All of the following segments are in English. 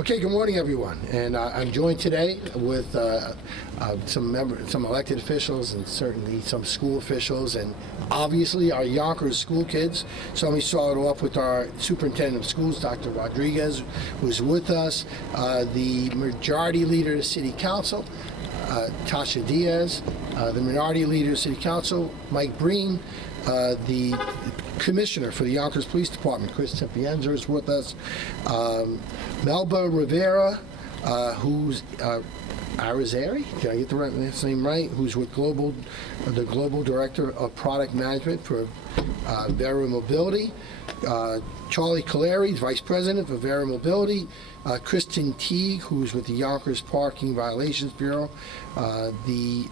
Okay, good morning, everyone. And I'm joined today with some elected officials and certainly some school officials and obviously our Yonkers school kids. So let me start off with our superintendent of schools, Dr. Rodriguez, who's with us, the majority leader of the city council, Tasha Diaz, the minority leader of city council, Mike Breen, the commissioner for the Yonkers Police Department, Chris Tempienza, is with us, Melba Rivera, who's Arizari, did I get the last name right? Who's with the global director of product management for Vera Mobility, Charlie Caleri, vice president for Vera Mobility, Kristen Teague, who's with the Yonkers Parking Violations Bureau, the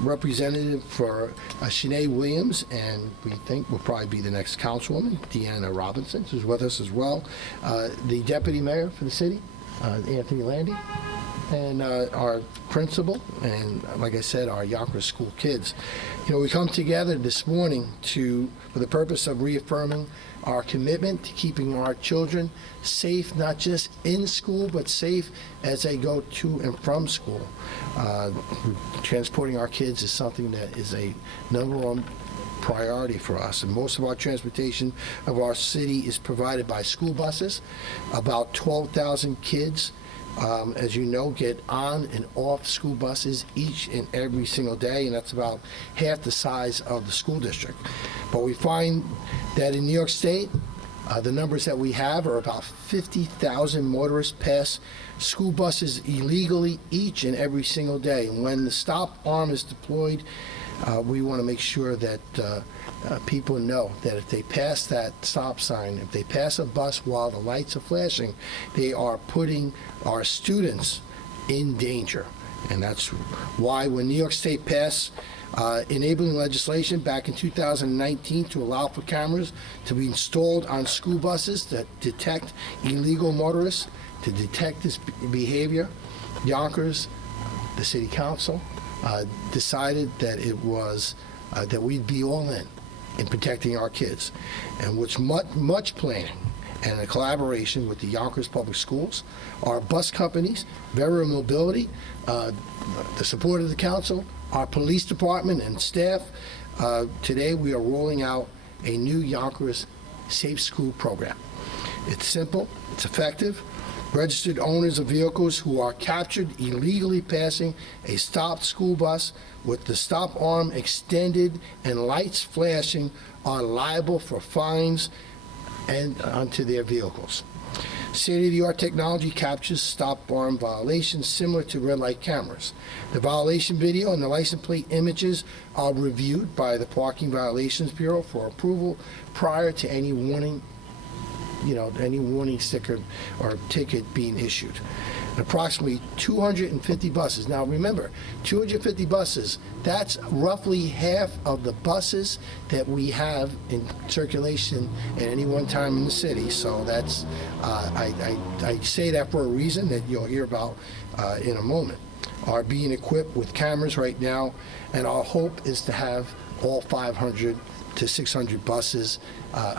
representative for Shanae Williams, and we think will probably be the next councilwoman, Deanna Robinson, who's with us as well, the deputy mayor for the city, Anthony Landy, and our principal, and like I said, our Yonkers school kids. You know, we come together this morning for the purpose of reaffirming our commitment to keeping our children safe, not just in school, but safe as they go to and from school. Transporting our kids is something that is a number one priority for us, and most of our transportation of our city is provided by school buses. About 12,000 kids, as you know, get on and off school buses each and every single day, and that's about half the size of the school district. But we find that in New York State, the numbers that we have are about 50,000 motorists pass school buses illegally each and every single day. And when the stop arm is deployed, we want to make sure that people know that if they pass that stop sign, if they pass a bus while the lights are flashing, they are putting our students in danger. And that's why when New York State passed enabling legislation back in 2019 to allow for cameras to be installed on school buses that detect illegal motorists, to detect this behavior, Yonkers, the city council, decided that it was that we'd be all in protecting our kids, and with much planning and a collaboration with the Yonkers Public Schools, our bus companies, Vera Mobility, the support of the council, our police department and staff. Today we are rolling out a new Yonkers Safe School program. It's simple, it's effective. Registered owners of vehicles who are captured illegally passing a stopped school bus with the stop arm extended and lights flashing are liable for fines and onto their vehicles. State-of-the-art technology captures stop arm violations similar to red light cameras. The violation video and the license plate images are reviewed by the Parking Violations Bureau for approval prior to any warning sticker or ticket being issued. And approximately 250 buses. Now remember, 250 buses, that's roughly half of the buses that we have in circulation at any one time in the city. So that's, I say that for a reason that you'll hear about in a moment, are being equipped with cameras right now, and our hope is to have all 500 to 600 buses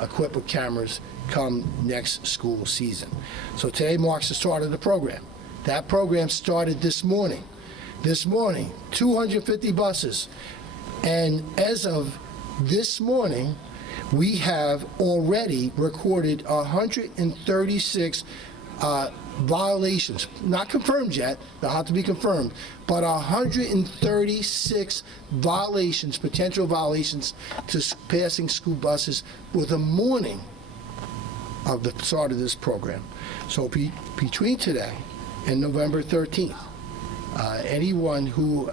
equipped with cameras come next school season. So today marks the start of the program. That program started this morning. 250 buses. And as of this morning, we have already recorded 136 violations, not confirmed yet, they'll have to be confirmed, but 136 violations, potential violations to passing school buses with a morning of the start of this program. So between today and November 13th, anyone who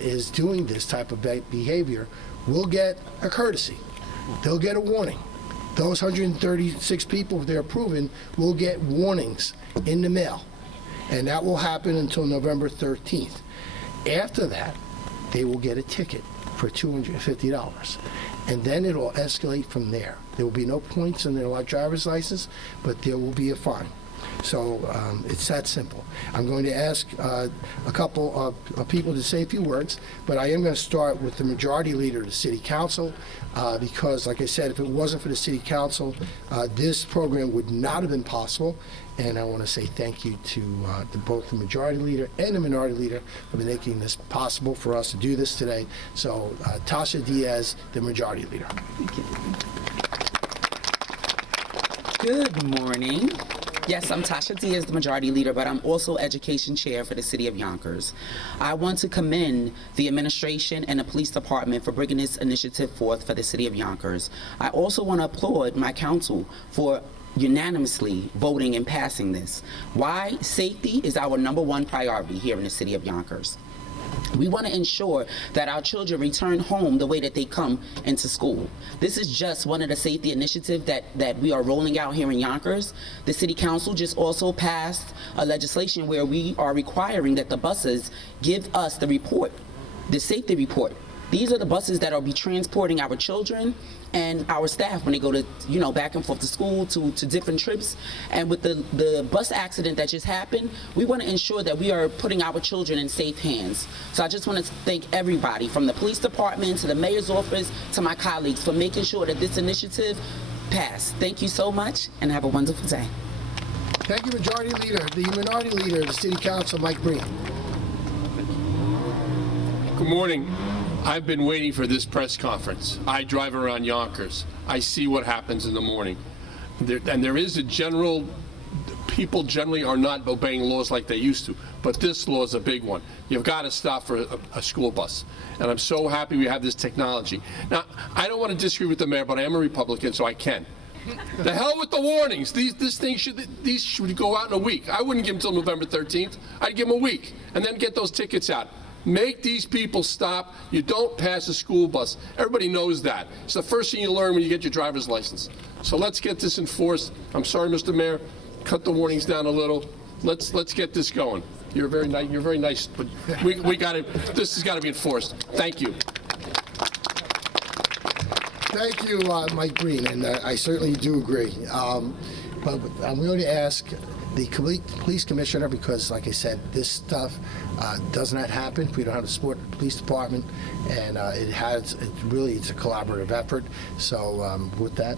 is doing this type of behavior will get a courtesy. They'll get a warning. Those 136 people, if they're proven, will get warnings in the mail. And that will happen until November 13th. After that, they will get a ticket for $250. And then it'll escalate from there. There will be no points on their driver's license, but there will be a fine. So it's that simple. I'm going to ask a couple of people to say a few words, but I am going to start with the majority leader of the City Council, because, like I said, if it wasn't for the City Council, this program would not have been possible. And I want to say thank you to both the majority leader and the minority leader for making this possible for us to do this today. So, Tasha Diaz, the majority leader. Thank you. Good morning. Yes, I'm Tasha Diaz, the majority leader, but I'm also education chair for the city of Yonkers. I want to commend the administration and the police department for bringing this initiative forth for the city of Yonkers. I also want to applaud my council for unanimously voting and passing this. Why? Safety is our #1 priority here in the city of Yonkers. We want to ensure that our children return home the way that they come into school. This is just one of the safety initiatives that we are rolling out here in Yonkers. The City Council just also passed a legislation where we are requiring that the buses give us the report, the safety report. These are the buses that will be transporting our children and our staff when they go to, back and forth to school, to different trips. And with the bus accident that just happened, we want to ensure that we are putting our children in safe hands. So I just want to thank everybody, from the police department to the mayor's office to my colleagues, for making sure that this initiative passed. Thank you so much, and have a wonderful day. Thank you, Majority Leader. The Minority Leader of the City Council, Mike Breen. Good morning. I've been waiting for this press conference. I drive around Yonkers. I see what happens in the morning. There is a general, people generally are not obeying laws like they used to, but this law is a big one. You've got to stop for a school bus. And I'm so happy we have this technology. Now, I don't want to disagree with the mayor, but I am a Republican, so I can. The hell with the warnings. These should go out in a week. I wouldn't give them until November 13th. I'd give them a week and then get those tickets out. Make these people stop. You don't pass a school bus. Everybody knows that. It's the first thing you learn when you get your driver's license. So let's get this enforced. I'm sorry, Mr. Mayor. Cut the warnings down a little. Let's get this going. You're very nice. You're very nice, but we got it. This has got to be enforced. Thank you. Thank you, Mike Breen, and I certainly do agree. But I'm going to ask the police commissioner, because, like I said, this stuff does not happen if we don't have to support the police department, and it's a collaborative effort. So with that,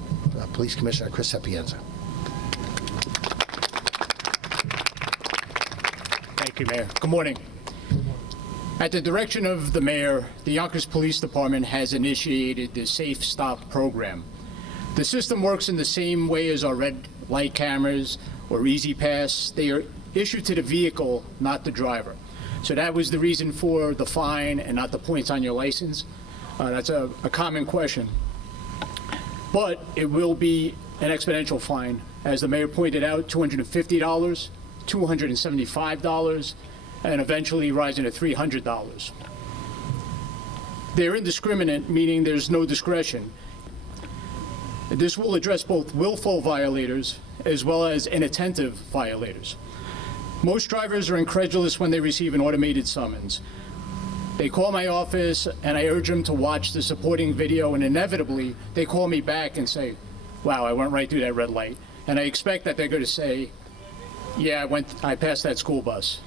Police Commissioner Chris Sapienza. Thank you, Mayor. Good morning. At the direction of the mayor, the Yonkers Police Department has initiated the Safe Stop program. The system works in the same way as our red light cameras or Easy Pass. They are issued to the vehicle, not the driver. So that was the reason for the fine and not the points on your license. That's a common question. But it will be an exponential fine. As the mayor pointed out, $250, $275, and eventually rising to $300. They're indiscriminate, meaning there's no discretion. This will address both willful violators as well as inattentive violators. Most drivers are incredulous when they receive an automated summons. They call my office and I urge them to watch the supporting video, and inevitably they call me back and say, wow, I went right through that red light. And I expect that they're going to say, yeah, I passed that school bus.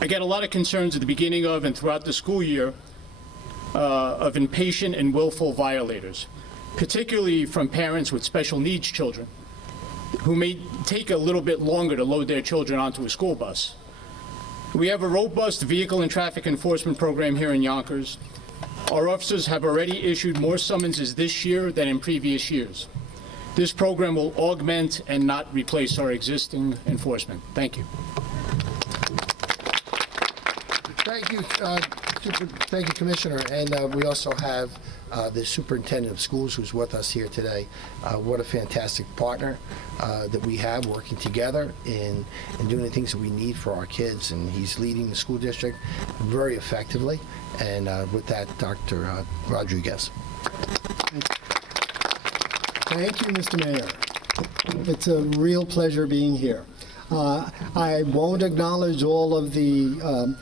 I get a lot of concerns at the beginning of and throughout the school year of impatient and willful violators, particularly from parents with special needs children who may take a little bit longer to load their children onto a school bus. We have a robust vehicle and traffic enforcement program here in Yonkers. Our officers have already issued more summonses this year than in previous years. This program will augment and not replace our existing enforcement. Thank you. Thank you, thank you, Commissioner. And we also have the Superintendent of Schools who's with us here today. What a fantastic partner that we have working together in doing the things that we need for our kids. And he's leading the school district very effectively. And with that, Dr. Rodriguez. Thank you, Mr. Mayor. It's a real pleasure being here. I won't acknowledge all of the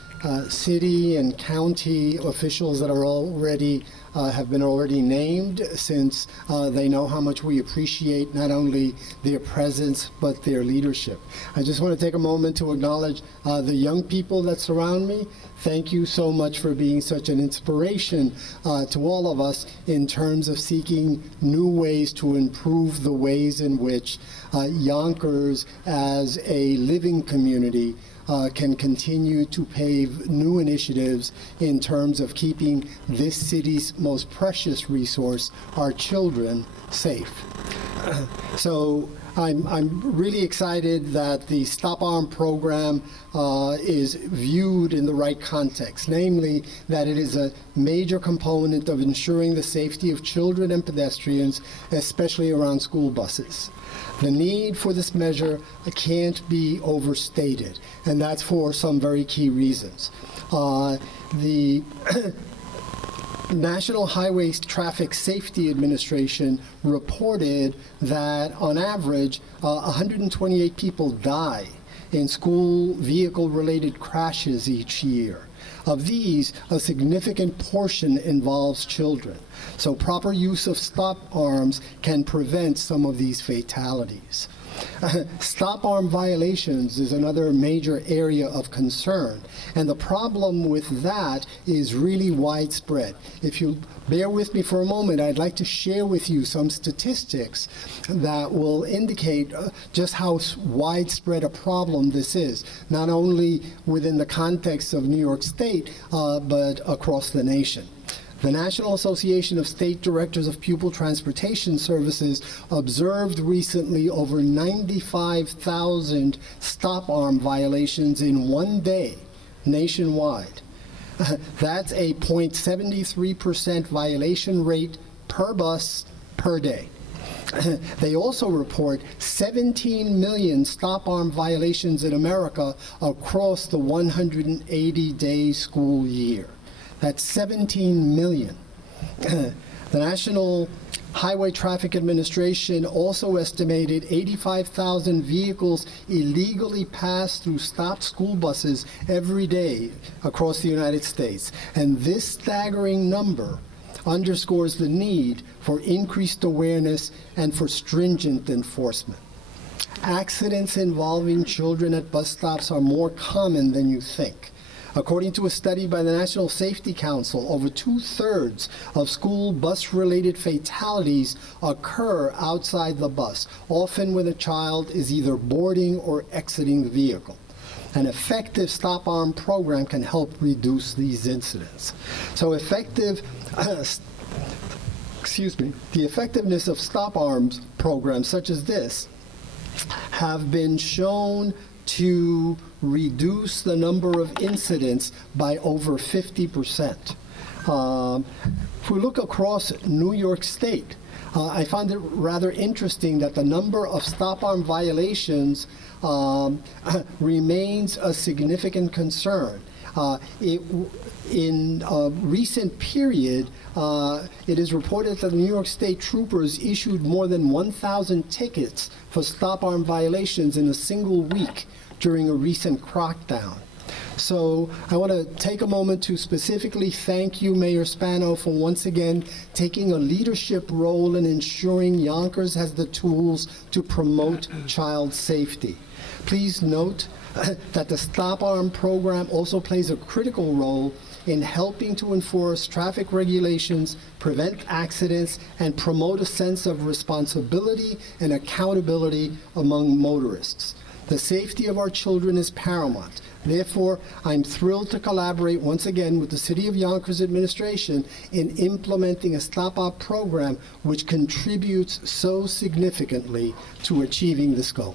city and county officials that are already have been already named, since they know how much we appreciate not only their presence but their leadership. I just want to take a moment to acknowledge the young people that surround me. Thank you so much for being such an inspiration to all of us in terms of seeking new ways to improve the ways in which Yonkers as a living community can continue to pave new initiatives in terms of keeping this city's most precious resource, our children, safe. So I'm really excited that the Stop Arm program is viewed in the right context, namely that it is a major component of ensuring the safety of children and pedestrians, especially around school buses. The need for this measure can't be overstated, and that's for some very key reasons. The National Highway Traffic Safety Administration reported that on average 128 people die in school vehicle-related crashes each year. Of these, a significant portion involves children. So proper use of stop arms can prevent some of these fatalities. Stop arm violations is another major area of concern, and the problem with that is really widespread. If you bear with me for a moment, I'd like to share with you some statistics that will indicate just how widespread a problem this is, not only within the context of New York State, but across the nation. The National Association of State Directors of Pupil Transportation Services observed recently over 95,000 stop arm violations in one day nationwide. That's a 0.73% violation rate per bus per day. They also report 17 million stop arm violations in America across the 180-day school year. That's 17 million. The National Highway Traffic Administration also estimated 85,000 vehicles illegally pass through stopped school buses every day across the United States. And this staggering number underscores the need for increased awareness and for stringent enforcement. Accidents involving children at bus stops are more common than you think. According to a study by the National Safety Council, over 2/3 of school bus-related fatalities occur outside the bus, often when a child is either boarding or exiting the vehicle. An effective stop arm program can help reduce these incidents. So the effectiveness of stop arms programs such as this have been shown to reduce the number of incidents by over 50%. If we look across New York State, I found it rather interesting that the number of stop arm violations remains a significant concern. In a recent period, it is reported that the New York State troopers issued more than 1,000 tickets for stop arm violations in a single week during a recent crackdown. So I want to take a moment to specifically thank you, Mayor Spano, for once again taking a leadership role in ensuring Yonkers has the tools to promote child safety. Please note that the Stop Arm program also plays a critical role in helping to enforce traffic regulations, prevent accidents, and promote a sense of responsibility and accountability among motorists. The safety of our children is paramount. Therefore, I'm thrilled to collaborate once again with the City of Yonkers administration in implementing a Stop Arm program which contributes so significantly to achieving this goal.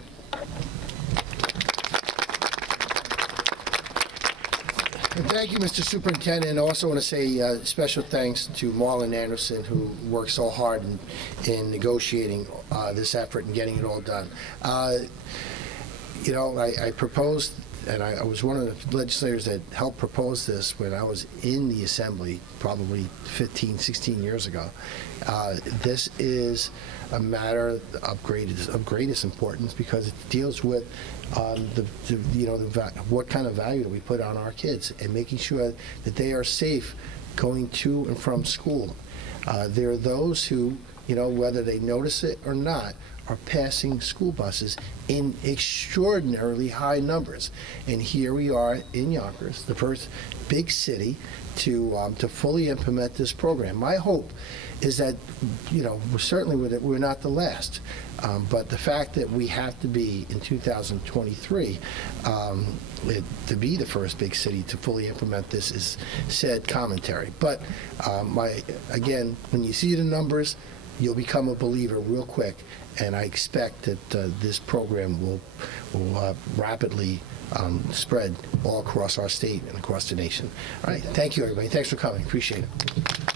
And thank you, Mr. Superintendent. I also want to say special thanks to Marlon Anderson, who worked so hard in negotiating this effort and getting it all done. I proposed and I was one of the legislators that helped propose this when I was in the Assembly, probably 15, 16 years ago. This is a matter of greatest importance because it deals with what kind of value do we put on our kids and making sure that they are safe going to and from school. There are those who, whether they notice it or not, are passing school buses in extraordinarily high numbers. And here we are in Yonkers, the first big city to fully implement this program. My hope is that, we're not the last. But the fact that we have to be in 2023 to be the first big city to fully implement this is sad commentary. But again, when you see the numbers, you'll become a believer real quick. And I expect that this program will rapidly spread all across our state and across the nation. All right, thank you, everybody. Thanks for coming. Appreciate it.